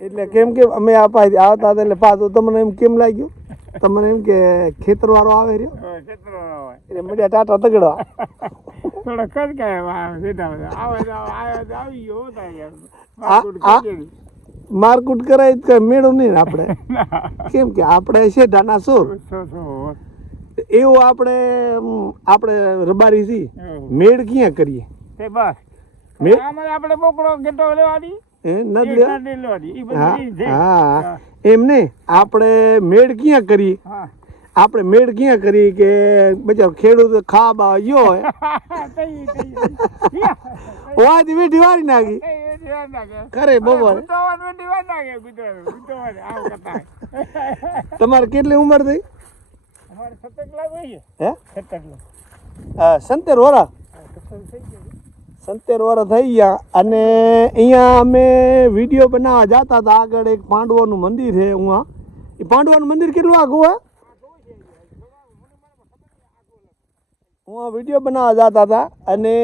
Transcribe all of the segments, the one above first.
એટલે કેમ કે અમે આ પાસે આવતા હતા એટલે પાછું તમને એમ કેમ લાગ્યું? તમને એમ કે ખેતર વાળો આવે રહ્યો? ખેતર ક્ષેત્રો ના એટલે મળ્યા ટાટા તગડવા. થોડો સીધા બધા. આવે આવે, આવે આવી ગયો યાર. મારકુટ કરાય તો કઈ મેળું નહીં આપણે. કેમ કે આપણે છે ઢાના સોર એવું આપણે આપણે રબારી છીએ. મેળ ક્યાં કરીએ? બસ. આપણે બોકડો કેટલો લેવાની હા એમ નહીં. આપણે મેળ ક્યાં કરી? આપણે મેળ ક્યાં કરી કે બચાવ ખેડૂત ખા આવ્યો હોય? વાત તઈ વારી નાખી. ખરે બપોરે. તમારે કેટલી ઉંમર થઈ? સત્તર સતત લાખ હોય હે સતત લાખ આ, સંતેર વરા સતત થઈ ગયું અને અહીંયા અમે વીડિયો બનાવવા જતા હતા. આગળ એક પાંડવોનું મંદિર છે ઉहाँ એ પાંડવાનું મંદિર કેટલું આખું હે હું વીડિયો બનાવવા જતા હતા અને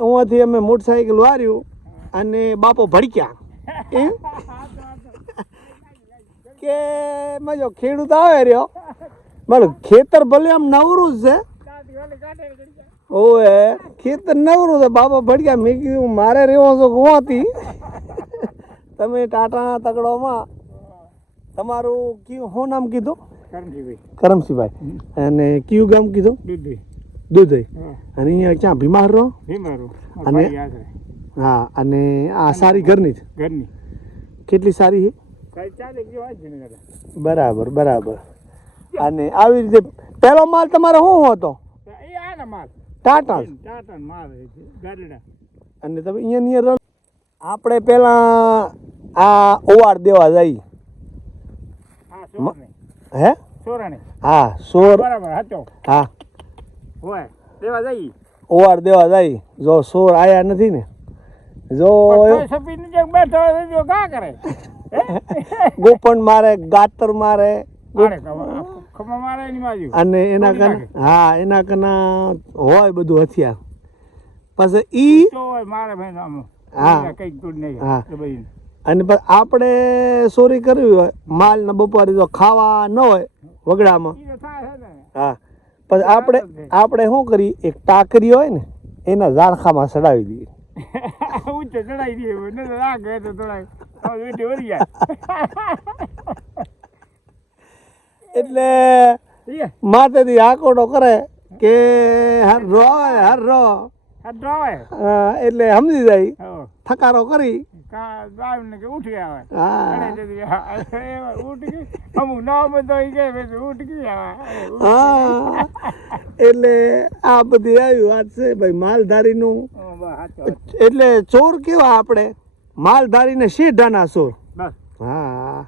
ઉहाँથી અમે મોટરસાઇકલ વાર્યું અને બાપો ભડક્યા. કે મજો ખેડૂત આવે રહ્યો. મારું ખેતર ભલે આમ નવરું જ છે. ઓએ ખેતર નવરું છે. બાપા ભડક્યા મેં કીધું મારે રહેવો છો ગુવાથી તમે ટાટા તકડોમાં તમારું કયું શું નામ કીધું? કરમજીભાઈ. કરમસિંહભાઈ અને કયું ગામ કીધું? દૂધી દૂધઈ. અને અહીંયા ક્યાં બીમાર રહો? બીમાર અને- હા અને આ સારી ઘરની જ ઘરની. કેટલી સારી છે? બરાબર બરાબર. અને આવી રીતે પહેલો માલ તમારો શું હતો? એ આના માલ. ટાટા છે અને તમે અહીંયા નિયર આપણે પહેલાં આ ઓવાડ દેવા જઈ હા હે? સોર બરાબર હા. દેવા જઈ ઓવાડ દેવા જાય. જો સોર આયા નથી ને જો બેઠો જો કા કરે? ગોપણ મારે ગાતર મારે અને એના કના હા એના કના હોય બધું હથિયાર. પછી ઈ તો હા. તું હા. અને પછી આપણે ચોરી કરવી હોય માલ ને બપોરે જો ખાવા ન હોય વગડામાં. તો હા. પછી આપણે આપણે શું કરીએ? એક ટાકરી હોય ને એના ઝાડખામાં ચડાવી દઈએ. ઊંચે ચડાઈ દે ને તો થોડા હવે વેઠી વળી જાય. એટલે માથેથી આકોટો કરે કે હર રો હર રો એટલે સમજી જાય. થકારો કરી. ઉઠી આવે. એટલે આ બધી આવી વાત છે ભાઈ માલધારીનું. એટલે ચોર કેવા આપણે? માલધારીને શેઢાના ચોર. હા.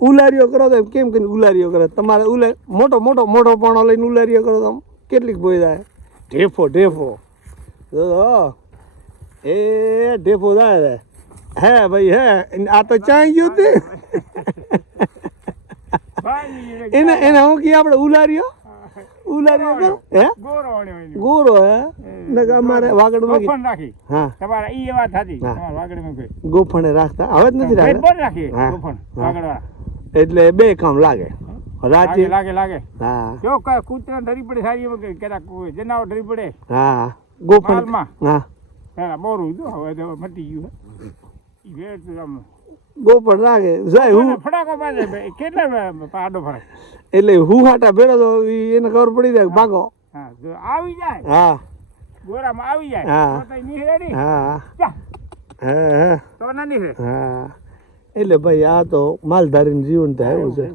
ઉલારીઓ કરો તો કેમ કરીને ઉલારીઓ કરે? તમારે ઉલા મોટો મોટો મોટો પાણો લઈને ઉલારીઓ કરો તો કેટલીક બોઈ જાય ઢેફો ઢેફો. એ ઢેફો જાય છે. હે ભાઈ હે. આ તો ચાઈ ગયું તે. એને એને હું કી આપણે ઉલારીઓ? ઉલારીઓ હે? ગોરો ગોરો હે? ને અમારે વાગડમાં ગોફણ રાખી. હા. તમારે ઈ વાત હતી. હા. વાગડમાં કોઈ ગોફણે રાખતા? હવે જ નથી રાખતા? પર રાખી ગોફણ હા. એટલે બે કામ લાગે. રાતે લાગે લાગે હા. જો કા કૂતરા ધરી પડે સારી એમાં કે કોઈ જનાવર ધરી પડે. હા. ગોફણ. હા. બોરું મોરું હવે તો મટી ગયું હે. ઈ તો રાખે જાય હું. ફટાકો પાડે કેટલા પાડો ફરે એટલે હું હાટા ભેળો તો એને ખબર પડી જાય ભાગો. હા આવી જાય. હા. ગોરામાં આવી જાય. હા. હા. હા હા. તો ના નીકળે હા. એટલે ભાઈ આ તો માલધારીનું જીવન તો આવ્યું છે.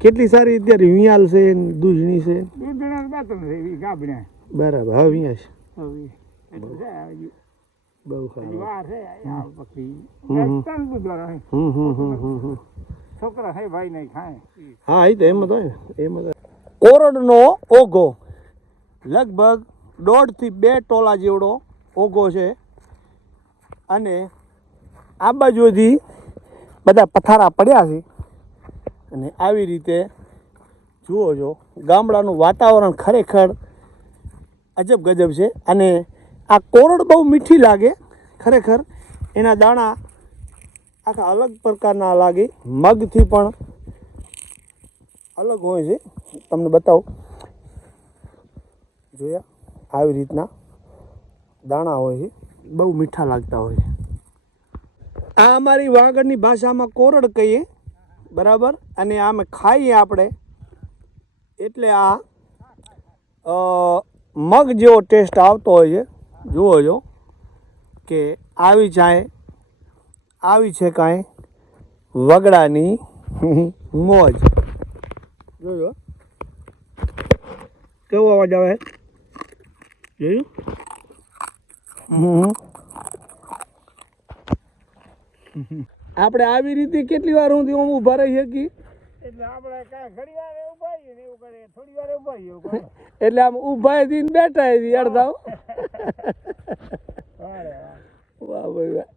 કેટલી સારી અત્યારે વિયાલ છે દૂધણી છે દૂધણા. બરાબર હવે વિયા છે. બહુ હજી છે, આ. હમ. ત્રણ દૂધવાળા છે. હમ. હમ હમ હમ હમ. છોકરા છે ભાઈ નહીં ખાય. હા એ તો એમ જ હોય ને. એમ જ કોરડનો લગભગ દોઢથી બે ટોલા જેવડો ઓઘો છે. અને આ બાજુથી બધા પથારા પડ્યા છે. અને આવી રીતે જુઓ છો ગામડાનું વાતાવરણ ખરેખર અજબ ગજબ છે. અને આ કોરડ બહુ મીઠી લાગે, ખરેખર એના દાણા આખા અલગ પ્રકારના લાગે, મગથી પણ અલગ હોય છે. તમને બતાવું. જોયા, આવી રીતના દાણા હોય છે. બહુ મીઠા લાગતા હોય છે. આ અમારી વાગડની ભાષામાં કોરડ કહીએ, બરાબર? અને આમે ખાઈએ આપણે. એટલે આ મગ જેવો ટેસ્ટ આવતો હોય છે. જુઓ જો કે આવી ચાય આવી છે કાંઈ વગડાની મોજ. જોજો કેવો અવાજ આવે? જોયું? આપણે આવી રીતે કેટલી વાર હું ઊભા રહી શકીએ? એટલે આપણે કાંઈ ઘડી વાર ઊભા ને એવું કરીએ. થોડી વાર ઊભા એવું એટલે આમ ઊભા થઈને બેઠા અડધા વાહ. વાહ ભાઈ વાહ.